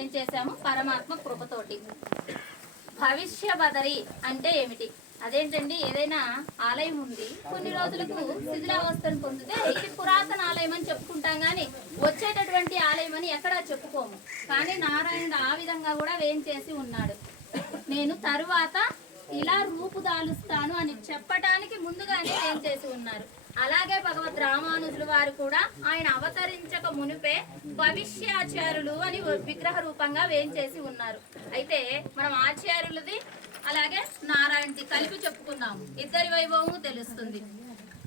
ఏం చేశాము పరమాత్మ కృపతోటి. భవిష్య బదరి అంటే ఏమిటి? అదేంటండి? ఏదైనా ఆలయం ఉంది. కొన్ని రోజులకు శిథిలావస్థను పొందితే ఇది పురాతన ఆలయం అని చెప్పుకుంటాం కానీ వచ్చేటటువంటి ఆలయం అని ఎక్కడా చెప్పుకోము. కానీ నారాయణుడు ఆ విధంగా కూడా వేయించేసి ఉన్నాడు. నేను తరువాత ఇలా రూపుదాలుస్తాను అని చెప్పటానికి ముందుగానే ఏం చేసి ఉన్నారు. అలాగే భగవద్ రామానుజులు వారు కూడా ఆయన అవతరించక మునిపే భవిష్యాచార్యులు అని విగ్రహ రూపంగా వేయించేసి ఉన్నారు. అయితే మనం ఆచార్యులది అలాగే నారాయణది కలిపి చెప్పుకుందాము. ఇద్దరి వైభవము తెలుస్తుంది.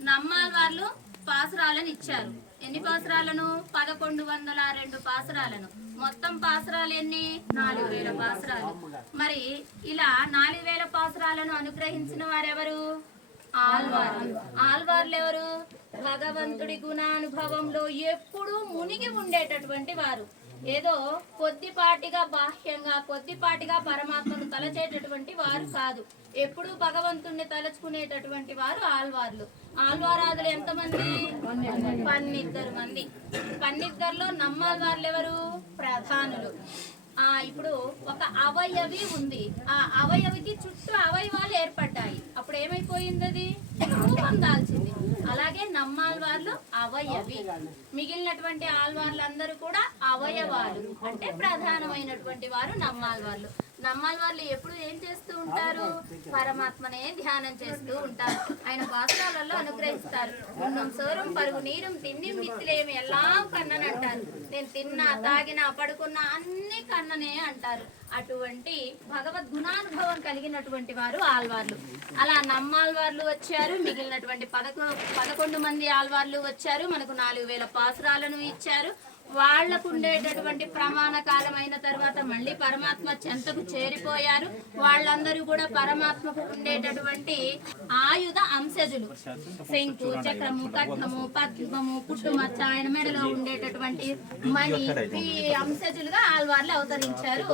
నమ్మాల వాళ్ళు పాసురాలను ఇచ్చారు. ఎన్ని పాసురాలను పదకొండు వందల రెండు పాసురాలను మొత్తం పాసురాలు ఎన్ని? నాలుగు వేల పాసురాలు. మరి ఇలా నాలుగు వేల పాసురాలను అనుగ్రహించిన వారెవరు? ఆల్వార్లు ఆల్వార్లు ఎవరు? భగవంతుడి గుణానుభవంలో ఎప్పుడూ మునిగి ఉండేటటువంటి వారు. ఏదో కొద్దిపాటిగా బాహ్యంగా కొద్దిపాటిగా పరమాత్మను తలచేటటువంటి వారు కాదు. ఎప్పుడు భగవంతుణ్ణి తలచుకునేటటువంటి వారు ఆల్వార్లు ఆల్వారాదులు ఎంతమంది? పన్నిద్దరు మంది. పన్నిద్దరులో నమ్మాల్వార్లు ఎవరు? ప్రధానులు. ఆ ఇప్పుడు ఒక అవయవి ఉంది. ఆ అవయవికి చుట్టూ అవయవాలు ఏర్పడ్డాయి. అప్పుడు ఏమైపోయింది అది రూపం దాల్చింది. అలాగే నమ్మాల్వార్లు అవయవి. మిగిలినటువంటి ఆల్వార్లందరూ కూడా అవయవాలు. అంటే ప్రధానమైనటువంటి వారు నమ్మాల్వార్లు నమ్మాల్వార్లు ఎప్పుడు ఏం చేస్తూ ఉంటారు? పరమాత్మనే ధ్యానం చేస్తూ ఉంటారు. ఆయన పాత్రాలలో అనుగ్రహిస్తారు. ఉన్నం సోరం పరుగు నీరం తిండి మిత్తిలేమి ఎలా కన్నని అంటారు. నేను తిన్నా తాగినా పడుకున్నా అన్ని కన్ననే అంటారు. అటువంటి భగవద్ గుణానుభవం కలిగినటువంటి వారు ఆల్వార్లు అలా నమ్మాల్వార్లు వచ్చారు. మిగిలినటువంటి పదకొ పదకొండు మంది ఆల్వార్లు వచ్చారు. మనకు నాలుగు వేల పాసురాలను ఇచ్చారు. వాళ్ళకు ఉండేటటువంటి ప్రమాణ కాలం అయిన తర్వాత మళ్ళీ పరమాత్మ చెంతకు చేరిపోయారు. వాళ్ళందరూ కూడా పరమాత్మకు ఉండేటటువంటి ఆయుధ అంశజులు. శంకు చక్రము కట్నము పద్మము పుట్టుమచ్చ ఆయన మెడలో ఉండేటటువంటి మణి ఈ అంశజులుగా ఆల్వార్లు అవతరించారు.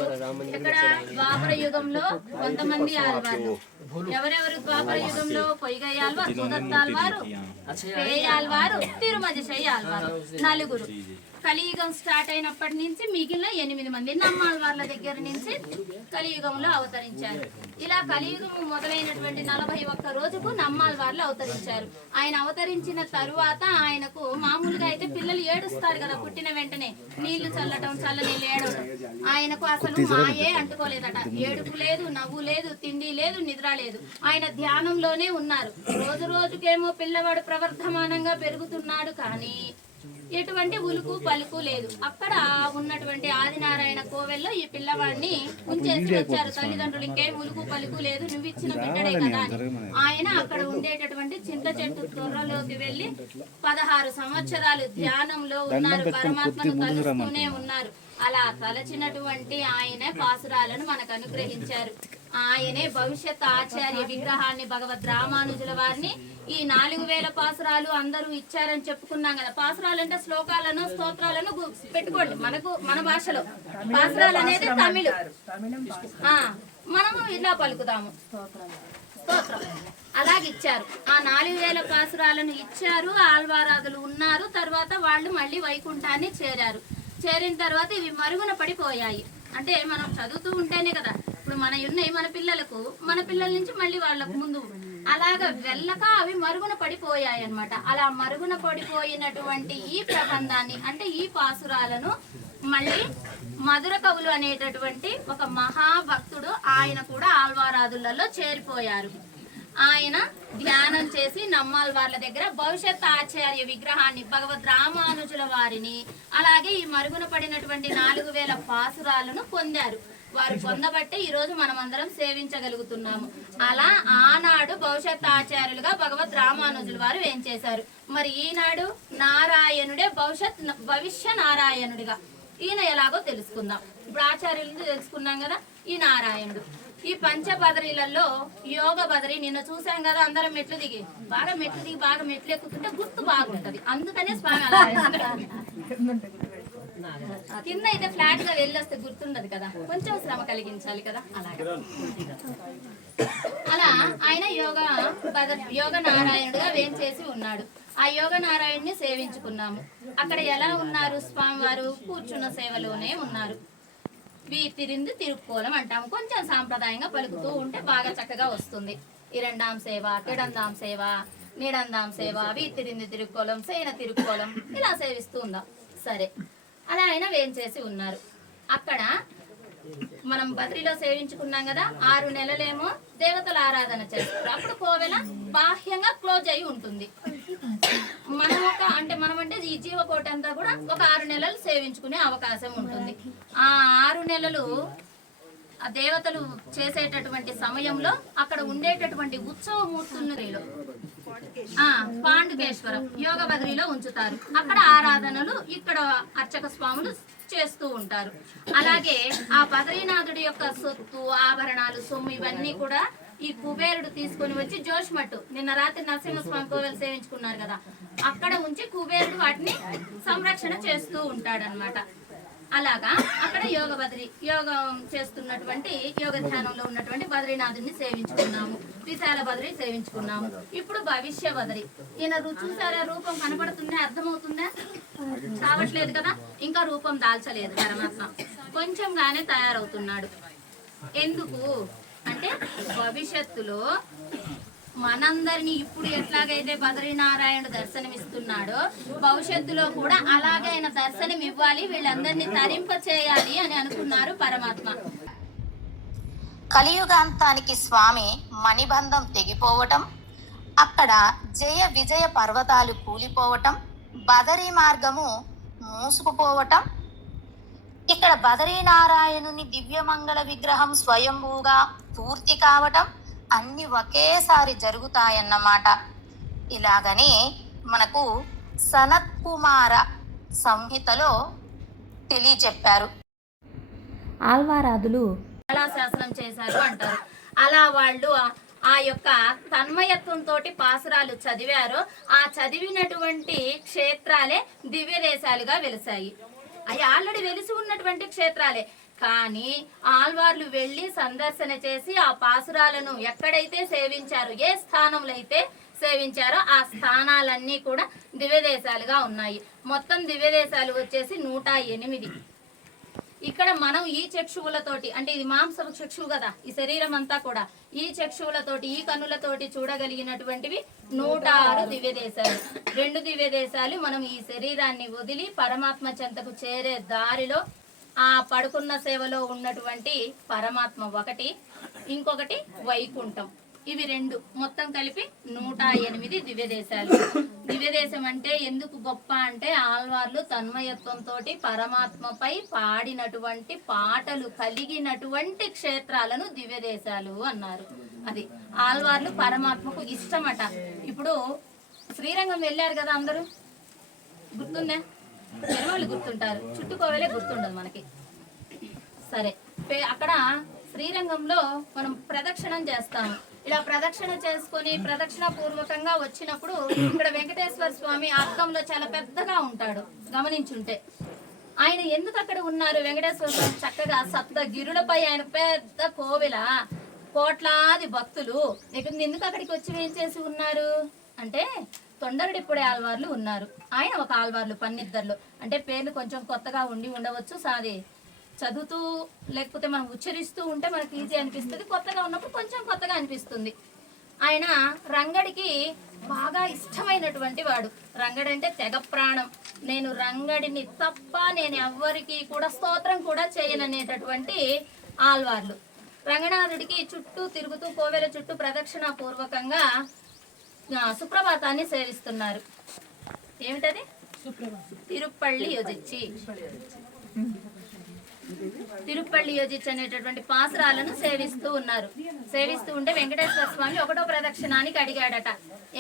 ఇక్కడ ద్వాపర యుగంలో కొంతమంది ఆల్వార్లు ఎవరెవరు ద్వాపర యుగంలో? పొయ్యగయ్యాల్వారు సుదత్తాల్వారు పేయాల్వారు తిరుమతి ఆల్వారు నలుగురు. కలియుగం స్టార్ట్ అయినప్పటి నుంచి మిగిలిన ఎనిమిది మంది నమ్మాల్వార్ల దగ్గర నుంచి కలియుగంలో అవతరించారు. ఇలా కలియుగం మొదలైనటువంటి నలభై ఒక్క రోజుకు నమ్మాల్వార్లు అవతరించారు. ఆయన అవతరించిన తరువాత ఆయనకు మామూలుగా అయితే పిల్లలు ఏడుస్తారు కదా పుట్టిన వెంటనే నీళ్ళు చల్లటం చల్ల నీళ్ళు ఏడవడం ఆయనకు అసలు మాయే అంటుకోలేదట. ఏడుపు లేదు నవ్వు లేదు తిండి లేదు నిద్ర లేదు. ఆయన ధ్యానంలోనే ఉన్నారు. రోజు రోజుకేమో పిల్లవాడు ప్రవర్ధమానంగా పెరుగుతున్నాడు కానీ ఎటువంటి ఉలుకు పలుకు లేదు. అక్కడ ఉన్నటువంటి ఆదినారాయణ కోవెల్లో ఈ పిల్లవాడిని ఉంచేసి వచ్చారు. తల్లిదండ్రులు ఇంకేం ఉలుకు పలుకు లేదు. నువ్వు ఇచ్చిన బిడ్డడే కదా ఆయన అక్కడ ఉండేటటువంటి చింత చెట్టు తొర్రలోకి వెళ్ళి పదహారు సంవత్సరాలు ధ్యానంలో ఉన్నారు. పరమాత్మను కలుస్తూనే ఉన్నారు. అలా తలచినటువంటి ఆయనే పాసురాలను మనకు అనుగ్రహించారు. ఆయనే భవిష్యత్ ఆచార్య విగ్రహాన్ని భగవద్ రామానుజుల వారిని ఈ నాలుగు వేల పాసురాలు అందరూ ఇచ్చారని చెప్పుకున్నాం కదా. పాసురాలు అంటే శ్లోకాలను స్తోత్రాలను పెట్టుకోండి. మనకు మన భాషలో. పాసురాలు అనేది తమిళ. ఆ, మనము ఇలా పలుకుదాము. స్తోత్రం. అలాగిచ్చారు ఆ నాలుగు వేల పాసురాలను ఇచ్చారు ఆల్వారాదులు ఉన్నారు తర్వాత వాళ్ళు మళ్ళీ వైకుంఠాన్ని చేరారు. చేరిన తర్వాత ఇవి మరుగున పడిపోయాయి. అంటే మనం చదువుతూ ఉంటేనే కదా ఇప్పుడు మన ఉన్నాయి మన పిల్లలకు మన పిల్లల నుంచి మళ్ళీ వాళ్ళకు ముందు అలాగ వెళ్ళక అవి మరుగున పడిపోయాయి అన్నమాట అలా మరుగున పడిపోయినటువంటి ఈ ప్రబంధాన్ని అంటే ఈ పాసురాలను మళ్ళీ మధుర కవులు అనేటటువంటి ఒక మహాభక్తుడు ఆయన కూడా ఆల్వారాదులలో చేరిపోయారు. ఆయన ధ్యానం చేసి నమ్మాల్ వాళ్ళ దగ్గర. భవిష్యత్ ఆచార్య విగ్రహాన్ని భగవద్ రామానుజుల వారిని అలాగే ఈ మరుగున పడినటువంటి నాలుగు వేల పాసురాలను పొందారు. వారు పొందబట్టే ఈ రోజు మనం అందరం సేవించగలుగుతున్నాము. అలా ఆనాడు భవిష్యత్ ఆచార్యులుగా భగవద్ రామానుజుల వారు ఏం చేశారు? మరి ఈనాడు నారాయణుడే భవిష్యత్ భవిష్య నారాయణుడిగా. ఈయన ఎలాగో తెలుసుకుందాం. ఇప్పుడు ఆచార్యులను తెలుసుకున్నాం కదా ఈ నారాయణుడు. ఈ పంచబదరీలలో యోగ బదరి నిన్న చూసాం కదా అందరం మెట్లు దిగి. బాగా మెట్లు దిగి బాగా మెట్లు ఎక్కుతుంటే గుర్తు బాగుంటది. అందుకనే స్వామి అలా. కింద అయితే ఫ్లాట్గా వెళ్ళొస్తే గుర్తుండదు కదా. కొంచెం శ్రమ కలిగించాలి కదా. అలాగే. అలా ఆయన యోగ యోగ నారాయణుడుగా వేంచేసి ఉన్నాడు. ఆ యోగ నారాయణ్ణి సేవించుకున్నాము. అక్కడ ఎలా ఉన్నారు స్వామివారు? కూర్చున్న సేవలోనే ఉన్నారు. వీ తిరింది తిరుక్కోలం అంటాము. కొంచెం సాంప్రదాయంగా పలుకుతూ ఉంటే బాగా చక్కగా వస్తుంది. ఇరండాం సేవ కిడందాం సేవ నీడందాం సేవ వీ తిరింది తిరుక్కోలం సేన తిరుక్కోలం ఇలా సేవిస్తూ ఉందాం. సరే. అలా ఆయన వేంచేసి ఉన్నారు. అక్కడ మనం బద్రిలో సేవించుకున్నాం కదా ఆరు నెలలేమో దేవతల ఆరాధన చేస్తారు. అప్పుడు కోవెల బాహ్యంగా క్లోజ్ అయి ఉంటుంది. మనం ఒక అంటే మనం అంటే ఈ జీవకోటి అంతా కూడా ఒక ఆరు నెలలు సేవించుకునే అవకాశం ఉంటుంది. ఆ ఆరు నెలలు ఆ దేవతలు చేసేటటువంటి సమయంలో అక్కడ ఉండేటటువంటి ఉత్సవమూర్తులను ఆ పాండుకేశ్వరం యోగ బదిలీలో ఉంచుతారు. అక్కడ ఆరాధనలు ఇక్కడ అర్చక స్వాములు చేస్తూ ఉంటారు. అలాగే ఆ బద్రీనాథుడి యొక్క సొత్తు ఆభరణాలు సొమ్ము ఇవన్నీ కూడా ఈ కుబేరుడు తీసుకొని వచ్చి జోష్మట్టు నిన్న రాత్రి నరసింహస్వామి కోవెలు సేవించుకున్నారు కదా అక్కడ ఉంచి కుబేరుడు వాటిని సంరక్షణ చేస్తూ ఉంటాడనమాట అలాగా అక్కడ యోగ బద్రి యోగం చేస్తున్నటువంటి యోగ ధ్యానంలో ఉన్నటువంటి బద్రీనాథుని సేవించుకున్నాము. విశాల బద్రి సేవించుకున్నాము. ఇప్పుడు భవిష్య బద్రి. ఈయన రు- చూసారా? రూపం కనపడుతుందా అర్థమవుతుందా? కావట్లేదు కదా? ఇంకా రూపం దాల్చలేదు పరమాత్మ. కొంచెంగానే తయారవుతున్నాడు. ఎందుకు? అంటే భవిష్యత్తులో మనందరినీ ఇప్పుడు ఎట్లాగైతే బద్రీనారాయణ దర్శనమిస్తున్నాడో భవిష్యత్తులో కూడా అలాగే ఆయన దర్శనం ఇవ్వాలి వీళ్ళందరినీ తరింప చేయాలి అని అనుకున్నారు పరమాత్మ. కలియుగాంతానికి స్వామి మణిబంధం తెగిపోవటం అక్కడ జయ విజయ పర్వతాలు కూలిపోవటం బదరీ మార్గము మూసుకుపోవటం ఇక్కడ బదరీనారాయణుని దివ్యమంగళ విగ్రహం స్వయంభూగా పూర్తి కావటం అన్ని ఒకేసారి జరుగుతాయన్నమాట. ఇలాగని మనకు సనత్ కుమార సంహితలో తెలియచెప్పారు ఆల్వారాదులు కళాశాసనం చేశారు అంటారు. అలా వాళ్ళు ఆ- ఆ యొక్క తన్మయత్వంతో పాసురాలు చదివారో. ఆ చదివినటువంటి క్షేత్రాలే దివ్య దేశాలుగా వెలిసాయి అవి ఆల్రెడీ వెలిసి ఉన్నటువంటి క్షేత్రాలే. కానీ ఆల్వార్లు వెళ్ళి సందర్శన చేసి ఆ పాసురాలను ఎక్కడైతే సేవించారో ఏ స్థానంలో అయితే సేవించారో ఆ స్థానాలన్నీ కూడా దివ్యదేశాలుగా ఉన్నాయి. మొత్తం దివ్యదేశాలు వచ్చేసి నూట ఎనిమిది. ఇక్కడ మనం ఈ చక్షువులతోటి అంటే ఇది మాంసం చక్షువు కదా ఈ శరీరం అంతా కూడా ఈ చక్షువులతోటి ఈ కన్నులతోటి చూడగలిగినటువంటివి నూట ఆరు దివ్యదేశాలు. రెండు దివ్యదేశాలు మనం ఈ శరీరాన్ని వదిలి పరమాత్మ చెంతకు చేరే దారిలో ఆ పడుకున్న సేవలో ఉన్నటువంటి పరమాత్మ ఒకటి ఇంకొకటి వైకుంఠం. ఇవి రెండు మొత్తం కలిపి నూట ఎనిమిది దివ్యదేశాలు. దివ్యదేశం అంటే ఎందుకు గొప్ప అంటే ఆల్వార్లు తన్మయత్వంతో పరమాత్మపై పాడినటువంటి పాటలు కలిగినటువంటి క్షేత్రాలను దివ్యదేశాలు అన్నారు. అది ఆల్వార్లు పరమాత్మకు ఇష్టమట. ఇప్పుడు శ్రీరంగం వెళ్ళారు కదా అందరూ. గుర్తుందా? వాళ్ళు గుర్తుంటారు. చుట్టుకోవలే గుర్తుండదు మనకి. సరే అక్కడ శ్రీరంగంలో మనం ప్రదక్షిణం చేస్తాము. ఇలా ప్రదక్షిణ చేసుకొని ప్రదక్షిణ పూర్వకంగా వచ్చినప్పుడు ఇక్కడ వెంకటేశ్వర స్వామి అర్థంలో చాలా పెద్దగా ఉంటాడు గమనించుంటే. ఆయన ఎందుకు అక్కడ ఉన్నారు? వెంకటేశ్వర స్వామి చక్కగా సప్త గిరులపై ఆయన పెద్ద కోవిల కోట్లాది భక్తులు. ఇక్కడ ఎందుకు అక్కడికి వచ్చి ఏం చేసి ఉన్నారు? అంటే తొండరుడిప్పుడే ఆల్వార్లు ఉన్నారు. ఆయన ఒక ఆల్వార్లు పన్నిద్దర్లు. అంటే పేర్లు కొంచెం కొత్తగా ఉండి ఉండవచ్చు సాది చదువుతూ లేకపోతే మనం ఉచ్చరిస్తూ ఉంటే మనకి ఈజీ అనిపిస్తుంది. కొత్తగా ఉన్నప్పుడు కొంచెం కొత్తగా అనిపిస్తుంది. ఆయన రంగడికి బాగా ఇష్టమైనటువంటి వాడు. రంగడి అంటే తెగ ప్రాణం. నేను రంగడిని తప్ప నేను ఎవ్వరికి కూడా స్తోత్రం కూడా చేయననేటటువంటి ఆల్వార్లు రంగనాథుడికి చుట్టూ తిరుగుతూ కోవెల చుట్టూ ప్రదక్షిణ పూర్వకంగా సుప్రభాతాన్ని సేవిస్తున్నారు. ఏమిటది? తిరుపల్లి యోజిచ్చి. తిరుపల్లి యోజిచ్చి అనేటటువంటి పాసురాలను సేవిస్తూ ఉన్నారు. సేవిస్తూ ఉంటే వెంకటేశ్వర స్వామి ఒకటో ప్రదక్షిణానికి అడిగాడట.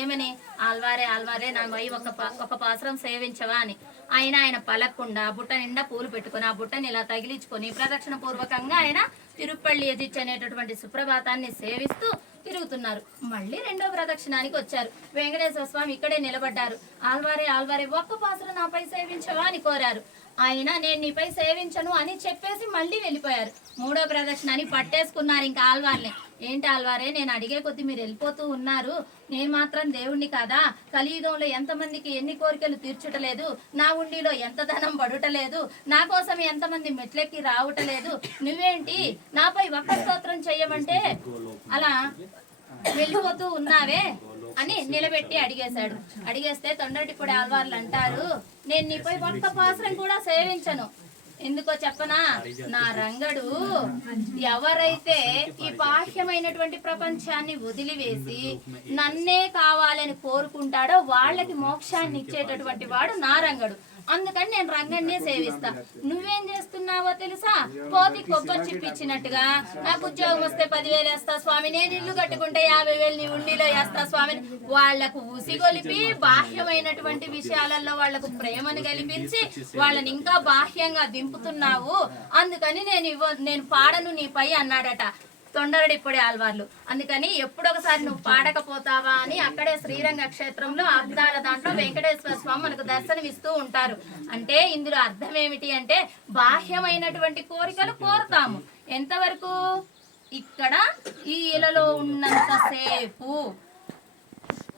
ఏమని? ఆల్వారే ఆల్వారే నా వై ఒక ఒక పాసురం సేవించవా అని. ఆయన ఆయన పలక్కుండా బుట్ట నిండా పూలు పెట్టుకుని ఆ బుట్టని ఇలా తగిలించుకొని ప్రదక్షిణ పూర్వకంగా ఆయన తిరుపల్లి యజిచ్ అనేటటువంటి సుప్రభాతాన్ని సేవిస్తూ తిరుగుతున్నారు. మళ్ళీ రెండో ప్రదక్షిణానికి వచ్చారు. వెంకటేశ్వర స్వామి ఇక్కడే నిలబడ్డారు. ఆల్వారే ఆల్వారే ఒక్క పాసులు నాపై సేవించవా అని కోరారు. ఆయన నేను నీపై సేవించను అని చెప్పేసి మళ్ళీ వెళ్ళిపోయారు. మూడో ప్రదక్షిణాన్ని పట్టేసుకున్నారు ఇంకా ఆల్వార్ని. ఏంటి ఆల్వారే నేను అడిగే కొద్దీ మీరు వెళ్ళిపోతూ ఉన్నారు. నేను మాత్రం దేవుణ్ణి కాదా? కలియుగంలో ఎంతమందికి ఎన్ని కోరికలు తీర్చుటలేదు? నా ఉండిలో ఎంత ధనం పడుటలేదు? నా కోసం ఎంతమంది మెట్లెక్కి రావటలేదు? నువ్వేంటి? నాపై ఒక్క స్తోత్రం చెయ్యమంటే అలా వెళ్ళిపోతూ ఉన్నావే అని నిలబెట్టి అడిగేశాడు. అడిగేస్తే తొండటిపొడి ఆల్వార్లు అంటారు నేను నీపై ఒక్క పాసరం కూడా సేవించను. ఎందుకో చెప్పనా? నా రంగడు ఎవరైతే ఈ బాహ్యమైనటువంటి ప్రపంచాన్ని వదిలివేసి నన్నే కావాలని కోరుకుంటాడో వాళ్ళకి మోక్షాన్ని ఇచ్చేటటువంటి వాడు నా రంగడు. అందుకని నేను రంగన్నే సేవిస్తా. నువ్వేం చేస్తున్నావో తెలుసా? పోతి కొబ్బరి చిప్పిచ్చినట్టుగా నాకు ఉద్యోగం వస్తే పదివేలు వేస్తా స్వామి నేను ఇల్లు కట్టుకుంటే యాభై వేలు నీ ఉండిలో వేస్తా స్వామి. వాళ్ళకు ఉసిగొలిపి బాహ్యమైనటువంటి విషయాలలో వాళ్ళకు ప్రేమను కల్పించి వాళ్ళని ఇంకా బాహ్యంగా దింపుతున్నావు. అందుకని నేను ఇవ్వ నేను పాడను నీపై అన్నాడట. తొండరడి ఇప్పుడే ఆల్వార్లు అందుకని ఎప్పుడొకసారి నువ్వు పాడకపోతావా అని అక్కడే శ్రీరంగ క్షేత్రంలో అద్దాల దాంట్లో వెంకటేశ్వర స్వామి మనకు దర్శనమిస్తూ ఉంటారు. అంటే ఇందులో అర్థం ఏమిటి అంటే బాహ్యమైనటువంటి కోరికలు కోరుతాము. ఎంతవరకు? ఇక్కడ ఈ ఇలలో ఉన్నంతసేపు.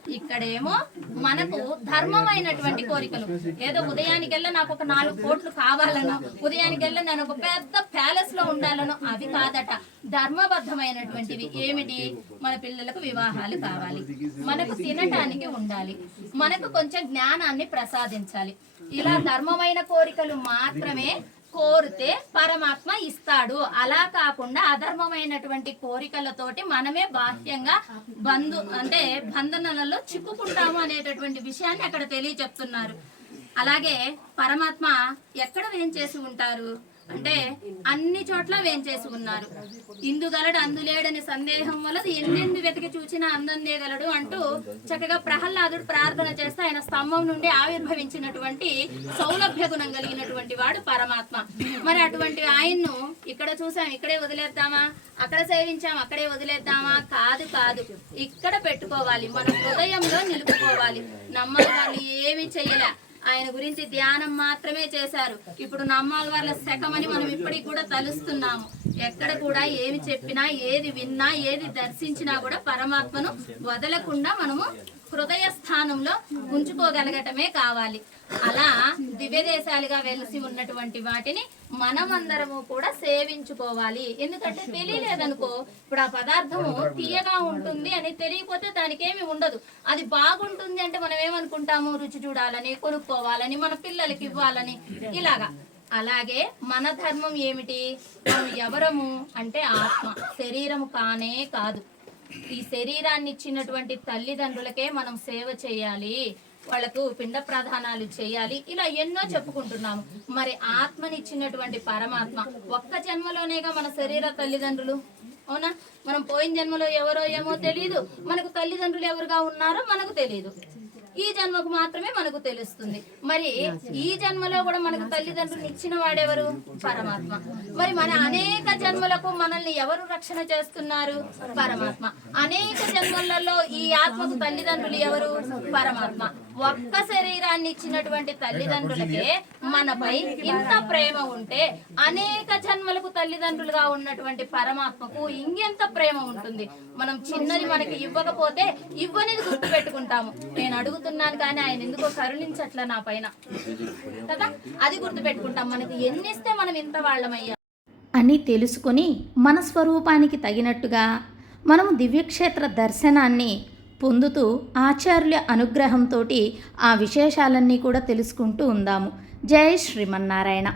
ఇక్కడేమో మనకు ధర్మమైనటువంటి కోరికలు. ఏదో ఉదయానికెల్లా నాకు ఒక నాలుగు కోట్లు కావాలనో ఉదయానికెల్లా నేను ఒక పెద్ద ప్యాలెస్లో ఉండాలనో అవి కాదట. ధర్మబద్ధమైనటువంటివి ఏమిటి? మన పిల్లలకు వివాహాలు కావాలి. మనకు తినటానికి ఉండాలి. మనకు కొంచెం జ్ఞానాన్ని ప్రసాదించాలి. ఇలా ధర్మమైన కోరికలు మాత్రమే కోరితే పరమాత్మ ఇస్తాడు. అలా కాకుండా అధర్మమైనటువంటి కోరికలతోటి మనమే బాహ్యంగా బంధు అంటే బంధనలలో చిక్కుకుంటాము అనేటటువంటి విషయాన్ని అక్కడ తెలియచెప్తున్నారు. అలాగే పరమాత్మ ఎక్కడ వేంచేసి ఉంటారు? అంటే అన్ని చోట్ల వేంచేసి ఉన్నారు ఇందుగలడు అందులేడని సందేహం వల్ల ఎన్నెన్ని వెతికి చూచినా అందందేగలడు అంటూ చక్కగా ప్రహ్లాదుడు ప్రార్థన చేస్తే ఆయన స్తంభం నుండి ఆవిర్భవించినటువంటి సౌలభ్య గుణం కలిగినటువంటి వాడు పరమాత్మ. మరి అటువంటి ఆయన్ను ఇక్కడ చూసాం ఇక్కడే వదిలేద్దామా? అక్కడ సేవించాం అక్కడే వదిలేద్దామా? కాదు కాదు. ఇక్కడ పెట్టుకోవాలి. మన హృదయంలో నిలుపుకోవాలి. నమ్మకాలు ఏమి చెయ్యలే. ఆయన గురించి ధ్యానం మాత్రమే చేశారు. ఇప్పుడు నమ్మాల వాళ్ళ శకమని మనం ఇప్పటికి కూడా తలుస్తున్నాము. ఎక్కడ కూడా ఏమి చెప్పినా ఏది విన్నా ఏది దర్శించినా కూడా పరమాత్మను వదలకుండా మనము హృదయ స్థానంలో ఉంచుకోగలగటమే కావాలి. అలా దివ్య దేశాలుగా వెలిసి ఉన్నటువంటి వాటిని మనమందరము కూడా సేవించుకోవాలి. ఎందుకంటే తెలియలేదనుకో ఇప్పుడు ఆ పదార్థము తీయగా ఉంటుంది అని తెలియకపోతే దానికి ఏమి ఉండదు. అది బాగుంటుంది అంటే మనం ఏమనుకుంటాము? రుచి చూడాలని కొనుక్కోవాలని మన పిల్లలకి ఇవ్వాలని ఇలాగా. అలాగే మన ధర్మం ఏమిటి? మనం ఎవరము? అంటే ఆత్మ. శరీరము కానే కాదు. ఈ శరీరాన్ని ఇచ్చినటువంటి తల్లిదండ్రులకే మనం సేవ చేయాలి వాళ్ళకు పిండ ప్రధానాలు చేయాలి ఇలా ఎన్నో చెప్పుకుంటున్నాము. మరి ఆత్మనిచ్చినటువంటి పరమాత్మ ఒక్క జన్మలోనేగా మన శరీర తల్లిదండ్రులు? అవునా? మనం పోయిన జన్మలో ఎవరో ఏమో తెలియదు మనకు తల్లిదండ్రులు ఎవరుగా ఉన్నారో మనకు తెలియదు ఈ జన్మకు మాత్రమే మనకు తెలుస్తుంది. మరి ఈ జన్మలో కూడా మనకు తల్లిదండ్రులు ఇచ్చిన వాడెవరు పరమాత్మ. మరి మన అనేక జన్మలకు మనల్ని ఎవరు రక్షణ చేస్తున్నారు? పరమాత్మ. అనేక జన్మలలో ఈ ఆత్మకు తల్లిదండ్రులు ఎవరు? పరమాత్మ. ఒక్క శరీరాన్ని ఇచ్చినటువంటి తల్లిదండ్రులకే మనపై ఇంత ప్రేమ ఉంటే అనేక జన్మలకు తల్లిదండ్రులుగా ఉన్నటువంటి పరమాత్మకు ఇంకెంత ప్రేమ ఉంటుంది? మనం చిన్నది మనకి ఇవ్వకపోతే ఇవ్వనిది గుర్తు పెట్టుకుంటాము నేను అడుగుతున్నాను కానీ ఆయన ఎందుకో కరుణించట్ల నా పైన. కదా? అది గుర్తు పెట్టుకుంటాం మనకి ఎన్ని ఇస్తే మనం ఇంత వాళ్ళమయ్యా. అని తెలుసుకొని మన స్వరూపానికి తగినట్టుగా మనము దివ్యక్షేత్ర దర్శనాన్ని పొందుతూ ఆచార్యుల అనుగ్రహంతో ఆ విశేషాలన్నీ కూడా తెలుసుకుంటూ ఉందాము. జై శ్రీమన్నారాయణ.